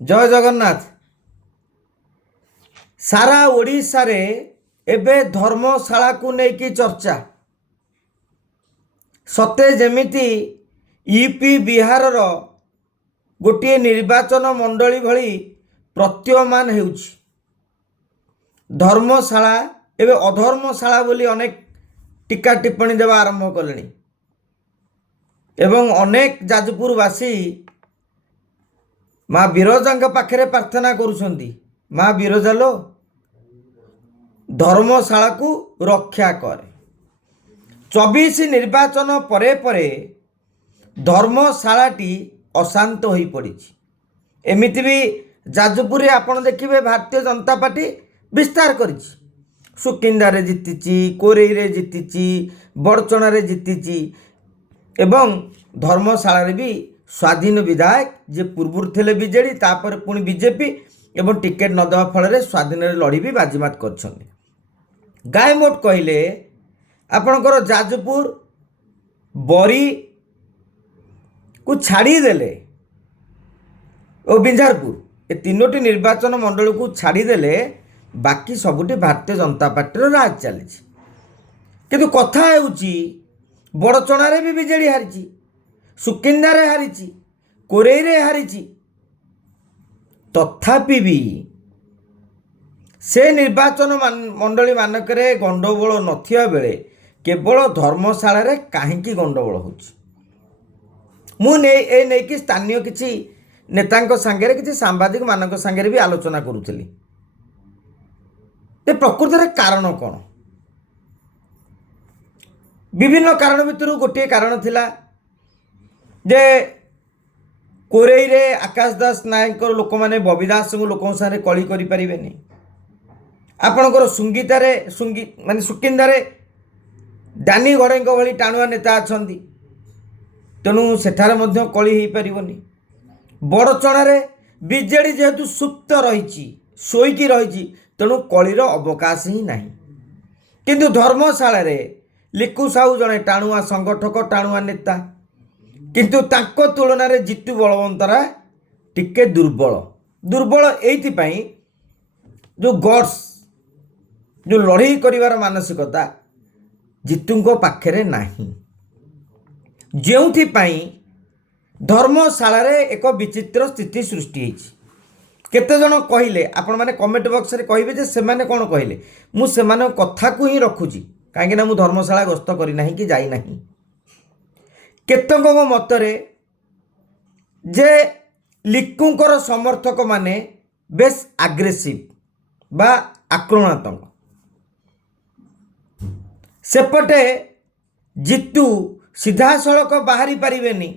जय जगन्नाथ। सारा ओडिशा रे एबे धर्मशाला को लेकिन चर्चा सते जेमिति यूपी बिहार रो गोटे निर्वाचन मंडली भली प्रतीयमान हेउछि। धर्मशाला एबे अधर्मशाला बोली अनेक टीका टिप्पणी देवा आरंभ कलेनी एवं अनेक जाजपुरवासी माँ बिरजा पाखे प्रार्थना करुछंती, माँ बिरजा लो धर्मशाला को रक्षा करे। 24 निर्वाचन परे परे धर्मशालाटी अशांत हो पड़ी। एमिति भी जाजपुर आपन देखिए भारतीय जनता पार्टी विस्तार कर सुकिंदारे जीति, कोरेईरे जीति, बड़चणारे जीति एवं धर्मशाला भी स्वाधीन विधायक जे पूर्व थे बीजेडी तापर पुणी बीजेपी एवं टिकेट न देवा फल स्वाधीन लड़ी भी बाजीमात कर गायमोट कहले आपणकर जाजपुर बरी को छाड़ीदेले और बिंझारपुर ए तीनोटी निर्वाचन मंडल को छाड़ीदेले बाकी सबुटी भारतीय जनता पार्टी राज चली। किंतु कथा होउची बड़चणारे भी बीजेडी हारी, सुकिंदारे हारी, कोरेईरे हारी, तथापि भी से निर्वाचन मंडली मानक गंडगोल नथिया बेले केवल धर्मशाला रे काहींकी गंडगोल होउची। मु नहीं कि स्थानीय किसी नेता सांगे किसी सांबादिक मानक सांगे भी आलोचना करुली प्रकृति रे कारण कौन। विभिन्न कारण भितर गोटे कारण थिला जे कोरेई रे आकाश दास नायक लोक मैंने बबी दास लोक सारे कली करि परिबेनी। आपणकर सुंगीतारे सुंगी माने सुकिंदारे डानी घड़े भली टाणुआ नेता अछंती, तेणु सेठारे मध्य कली हो पारिबनी। बड़चणारे बीजेडी जेहेतु सुप्त रही शोईकी रही तेणु कलीर अवकाश ही नहीं। किंतु धर्मशाला रे लिकु साहू जड़े टाणुआ संगठक टाणुआ नेता, किंतु तांको तुलन में जितु बलवंतरा टिके दुर्बल दुर्बल एइथिपाई जो गड्स जो लड़ई करिवार मानसिकता जितुंको पाखरे नाही। जेउथिपाई धर्मशाला रे एक विचित्र स्थिति सृष्टि होइछि। केते जन कहले आपण माने कमेंट बॉक्स रे कहिबे जे से माने कोन कहले, मु से माने कथा को ही रखुची काहेकि ना मु धर्मशाला गस्त करी नाही कि जाई नाही। केतक मतरे जे लिकुंकर समर्थक माने बेस आग्रेसिव बा आक्रमणात्मक, सेपटे जितु सीधा सड़क बाहरी पारिबेनी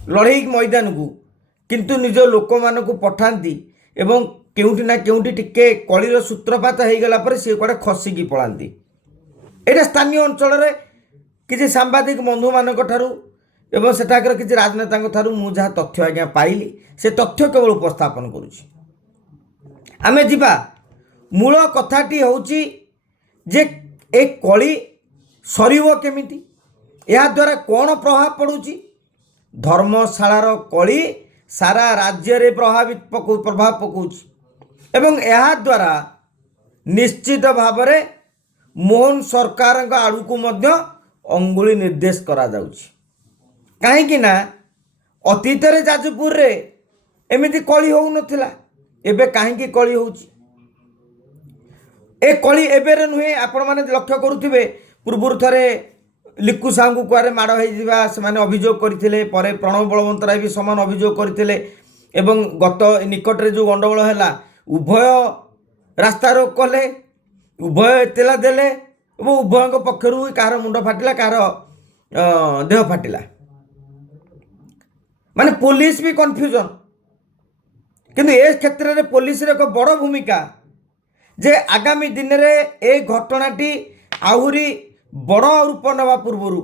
लड़ई मैदान को, किंतु निज लोक मान को पठाती एवं केउटी ना केउटी टिके कलीर सूत्रपात हो गला पर सी कड़े खसिकी पलांती। एटा स्थानीय अंचल रे किसी सांबादिक बंधु मानक ठारू एवं सेठाकर किसी राजनेता ठारू मु जहाँ तथ्य आज्ञा पाइली से तथ्य केवल उपस्थापन करुछि। आमे जिबा मूल कथाटी होउची जे ए कली सरीब केमिति, या द्वारा कौन प्रभाव पड़ुची। धर्मशालार कली सारा राज्य रे प्रभाव पकाउछि एवं यह द्वारा निश्चित भाव रे मोहन सरकार का आड़ू को मध्य अंगुली निर्देश करा जाउछि। काहेकि ना अतीत रे जाजपुर रे एमिति कली हो नथिला, एबे काहेकि कली होउछि। ए कली एबे रे नुहे, आपण माने लक्ष्य करुथिबे पूर्व थरे लिकु साहू को कुआरे माड़ होइजिबा सेमाने अभियोग करथिले, परे प्रणव बलवंतराय भी समान अभियोग करथिले एवं गत निकट रे जो गंडगोल हैला उभय रास्ता रोक कले, उभय एतला देले एवं उभय पक्षरु कार मुंड फाटिला कार देह फाटिला, माने पुलिस भी कन्फ्यूजन। किंतु ए क्षेत्र रे पुलिस रे एक बड़ भूमिका जे आगामी दिन रे ए घटनाटी आहुरी बड़ रूप नेवा पूर्वर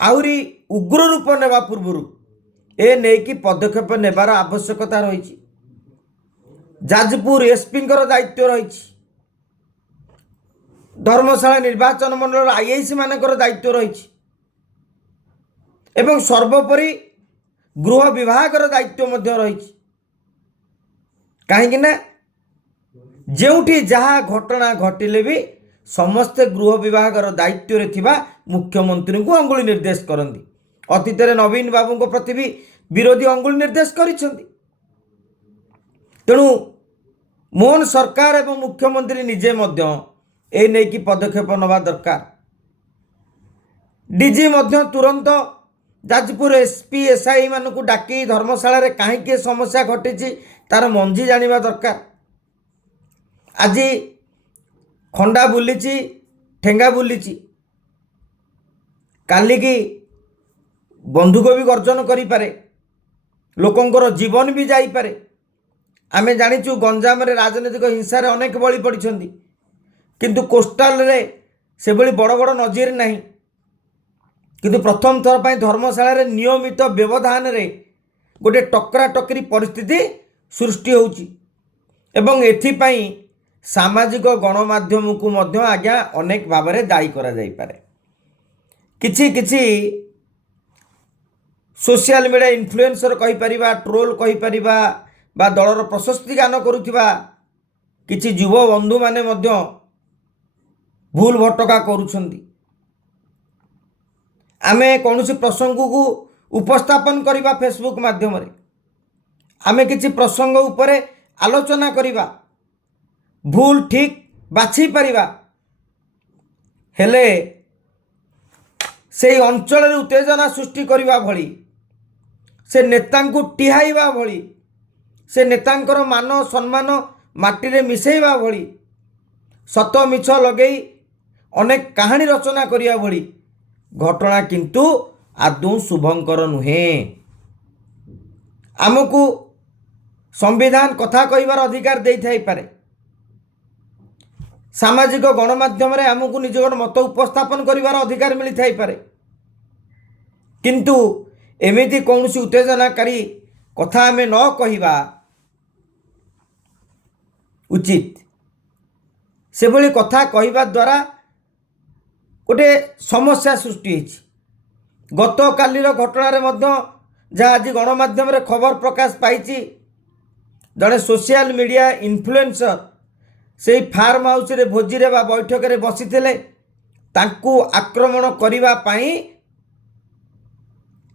आहुरी उग्र रूप नेवा पूर्वर ए नेकी पदक्षेप नेबार आवश्यकता रही। जाजपुर एसपी दायित्व रही, धर्मशाला निर्वाचन मंडल आईआईसी मानकर दायित्व रही एवं सर्वोपरि गृह विभाग दायित्व रही। कहीं जोठी जहाँ घटना घटिले भी समस्ते गृह विभाग दायित्व रे थिबा मुख्यमंत्री को अंगुली निर्देश करती। अतीत नवीन बाबू को प्रति भी विरोधी अंगुली निर्देश करिसेंती। तेणु मोहन सरकार एवं मुख्यमंत्री निजे मध्य ए नै कि पदक्षेप नवा दरकार। डीजी मध्य तुरंत जाजपुर एसपी एसआई मान को डाकी धर्मशाला रे कहीं समस्या घटी तार मंजी जानिबा दरकार। आज खंडा बुली ठेंगा बुली काली की बंधुक भी गर्जन करें, लोकंर जीवन भी जाईपे। आमे जानिचु गंजाम रे राजनीतिक हिंसा रे अनेक बळी पड़िछंती, किंतु कोस्टाल रे से बड़ी बड़ बड़ नजीर नहीं। किंतु प्रथम थर पर धर्मशाला रे नियमित व्यवधान रे गोटे टकरा टकरी परिस्थिति सृष्टि होउची एवं एथिपाई सामाजिक गणमाध्यम को मध्य आज्ञा अनेक भाव में दायी करा जाई पारे। किछि किछि सोशल मीडिया इन्फ्लुएंसर कहि परिबा, ट्रोल कहि परिबा बा दलर प्रशस्ति गान करुथिबा किछि युव बंधु माने मध्य भूल भटका करुछंती। आमे कौनसी प्रसंग को उपस्थापन करिबा फेसबुक माध्यम रे, आमे किछि प्रसंग उपरे आलोचना करिबा, भूल ठीक बाछि परिबा, हेले से अंचल उत्तेजना सृष्टि करिबा भली, से नेता को टिहाइबा भली, से नेतांकर मान सम्मान माटी रे मिसेइबा भली, सत मिछ लगेई अनेक कहानी रचना करिया भली घटना किंतु आदौ शुभंकर नुहे। आमको संविधान कथा कहिबार अधिकार देई थाई पारे। सामाजिक गणमाध्यम रे आमको निजर मत उपस्थापन करिबार अधिकार मिली थाई पारे, किंतु एमिति कौनसी उत्तेजनाकारी कथा आमे न कहिबा उचित। से भली कथा कहिबा द्वारा गोटे समस्या सृष्टि होइछि। गत कालीर घटना रे मध्य जहाँ आज गणमाध्यम रे खबर प्रकाश पाइछि, जड़े सोशल मीडिया इन्फ्लुएंसर से फार्म हाउस रे भोजी रे बा बैठक रे बसी थिले, तांकू आक्रमण करिबा पाई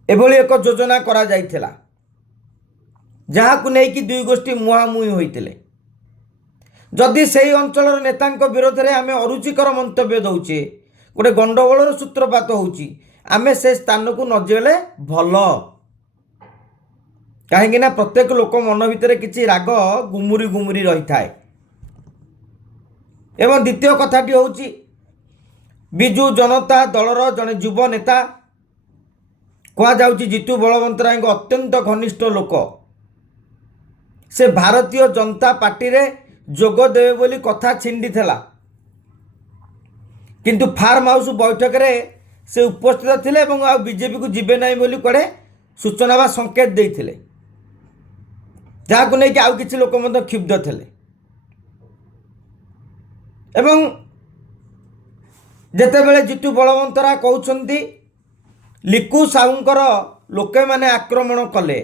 एभली एक योजना करा जाइथिला, जहाँ को नहीं कि दुई गोष्ठी मुहांमुही होइतिले। जदि से अंचल नेता विरोध में आम अरुचिकर मंतव्य दौचे, गोटे गंडगोलर सूत्रपात होउची, आमे से स्थान को न जेले भल। कहीं प्रत्येक लोक मन भितर किसी राग गुमुरी गुमुरी रही थाए। एवं द्वितीय कथाटी होउची, बिजु जनता दलर जड़े युव नेता कह जाउची जीतू बलवंतराय अत्यंत घनिष्ठ लोक, से भारतीय जनता पार्टी रे जोग देवे बोली कथा छिंडी थिला, किंतु फार्म हाउस बैठक रे से उपस्थित थिले एवं आ बीजेपी को जीवे नहीं बोली कड़े सूचना बा संकेत देइथिले, जहाँ को नहीं कि आउ किछि लोक मध्य क्षुब्ध थिले। एवं जेतेबेले जीतू बलवंतरा कहउछंती लिकू साहुंकर लोके माने आक्रमण कले,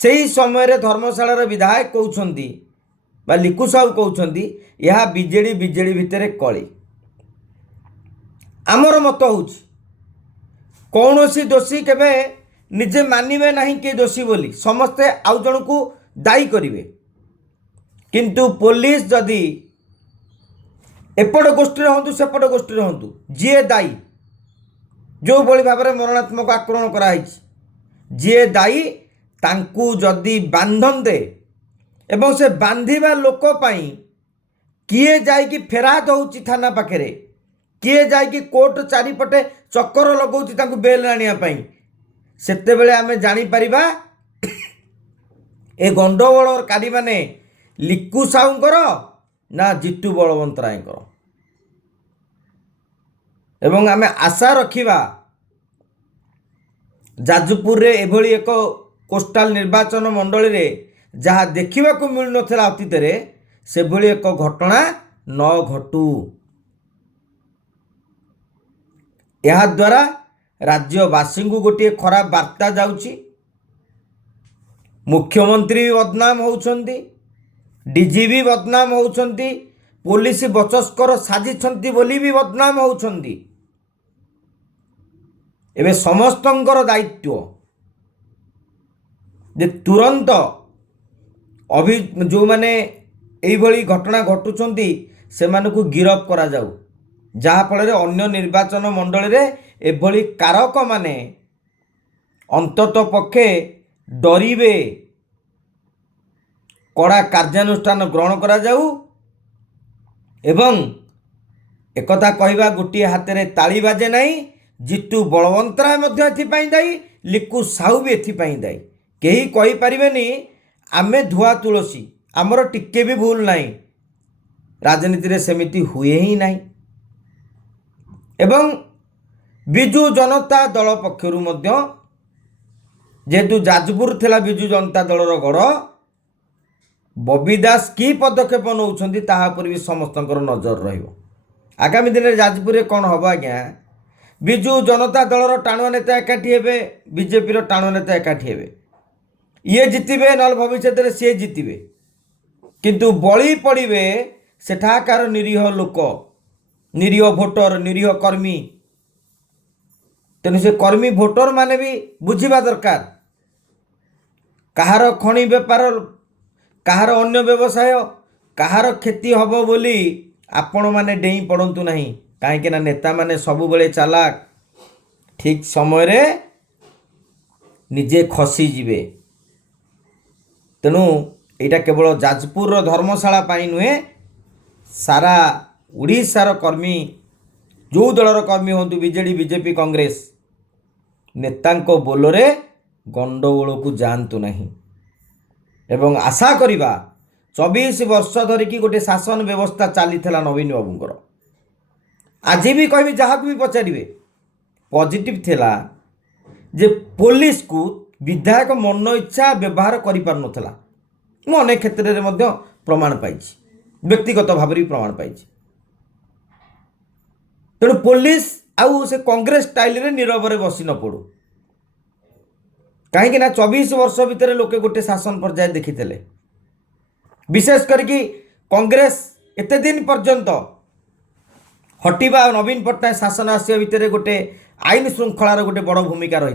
सेही समय रे धर्मशालार विधायक कहउछंती बा लिकू साहू कहउछंती यह बीजेडी बीजेडी भितरे कली। आमर मत होउछि कौनसी दोषी केबे निजे मानिबे नहीं कि दोषी बोली, समस्ते आउ जन को दायी करिवे। किंतु पुलिस जदि एपट गोष्ठी रहतु सेपट गोष्ठी रहतु, जीए दायी जो भली भाव में मरणात्मक आक्रमण कराई, जीए दायी तांकू जदि बांधंदे एवं से बांधिबा लोक पाई किए जाइकी फेराद होउची थाना पाखरे, किए जाइकी कोर्ट चारिपटे चक्कर लगौची तांकू बेल आनिया पाई, सेतेबेले आमे जानी परिबा ए गंडगोलकारी माने लिकू साहुंकर ना जीतू बलवंतरायकर। एवं आमे आशा रखिबा जाजपुर रे एभली एक कोस्टाल निर्वाचन मंडली रे जहाँ देखा मिल नथिला अतीत रे से भली एक घटना न घटू। यह द्वारा राज्यवासी को गोटे खराब वार्ता जाउची, मुख्यमंत्री भी बदनाम होउछंती, डीजी भी बदनाम होउछंती, पुलिस बचस्कर साजिछंती बोली भी बदनाम होउछंती। एबे समस्तंकर दायित्व जे तुरंत जो माने एई भली घटना घटुछंती सेमानकु गिरफ करा जाऊ, जहा फल अन्य निर्वाचन मंडल रे एभली कारक माने अंतत पक्षे डरिबे, कड़ा कार्यानुष्ठान ग्रहण करा जाऊ। एवं एकथा कहवा गोटे हाथ में ताली बाजे नहीं, जितु बलवंतराय मध्य एथिपाई दायी, लिकु साहू भी एथिपाई दायी। केही कहि परिबेनी आमे धुआ तुलसी, आमर टिके भी भूल नहीं, राजनीति रे सेमिति हुए ही नहीं। एवं विजु जनता दल पक्षरु मध्य जेहेतु जाजपुर थिला विजु जनता दलर गढ़, बबी दास की पदक्षेप नौछंती ताहा पर भी समस्तंकर नजर रहिबो। आगामी दिन में जाजपुर रे कौन हम आज्ञा, विजु जनता दलर टाणुआ नेता एकाठी हेबे, बीजेपी टाणुआ नेता एकाठी हेबे, ये जितिबे नल भविष्य में सी जितिबे, किंतु बली पड़े सेठाकार निरीह लोक, निरीह भोटर, निरीह कर्मी। तेणु से कर्मी भोटर माने भी बुझिबा दरकार, कहार खणी बेपार, कहार अन्य व्यवसाय, कहार क्षति हब बोली आपण माने डेई पड़ंतु नहीं। कहीं ना नेता माने सबु बेले चालाक, ठीक समय रे निजे खसी जिवे। तेणु यहाँ केवल जाजपुर धर्मशाला पाई नुहे, सारा उड़ीसार कर्मी जो दलर कर्मी हूँ, बीजेडी बीजेपी कांग्रेस नेतांको बोलरे गंडगोल को जानतु नहीं। एवं आशा करिबा 24 वर्ष धरिकी गोटे शासन व्यवस्था चली नवीन बाबूंकर, आज भी कहबी जहाँ भी पचारे पॉजिटिव थिला जे पुलिस को विधायक मन इच्छा व्यवहार करि पार नथला। मु अनेक क्षेत्र में प्रमाण पाई, व्यक्तिगत भाव भी प्रमाण पाई। तेणु पुलिस आउ से कांग्रेस स्टाइल रे नीरव रे बसी न पड़ू, कहीं 24 वर्ष भितर लोके गोटे शासन पर्याय देखी, विशेष करके कांग्रेस एते दिन पर्यंत हटिबा नवीन पट्टनायक शासन आसिया भितर गोटे आईन श्रृंखलार गोटे बड़ भूमिका रही।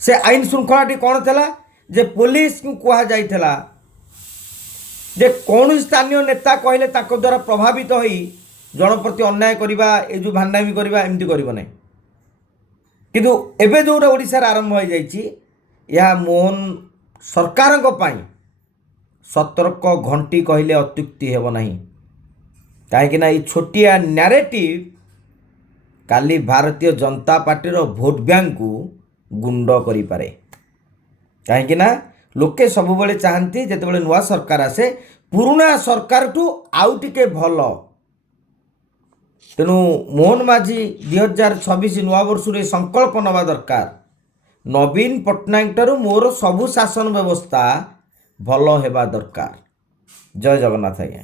से आईन श्रृंखलाटी कौन था जे पुलिस को कहा जाइथला जे कौन स्थानीय नेता कहले ताको द्वारा प्रभावित होई जन प्रति अन्याय करवा, ए जो भांडामी करवा, एमती करब ना। किंतु एबे जो ओडिशा आरंभ हो जाइछि, यह मोहन सरकार सतर्क घंटी कहले अत्युक्ति हेब नहीं। कहीं छोटिया नैरेटिव काली भारतीय जनता पार्टीर भोट बैंक को गुंड करि पारे। कहीं लोके सब बेले चाहती जिते नुआ सरकार आसे पुराना सरकार ठू आउ टिके भल। तेणु मोहन माझी 2026 नुआ वर्ष रे संकल्प नवा दरकार, नवीन पट्टनायक ठारू मोर सबु शासन व्यवस्था भल हेबा दरकार। जय जगन्नाथ आज्ञा।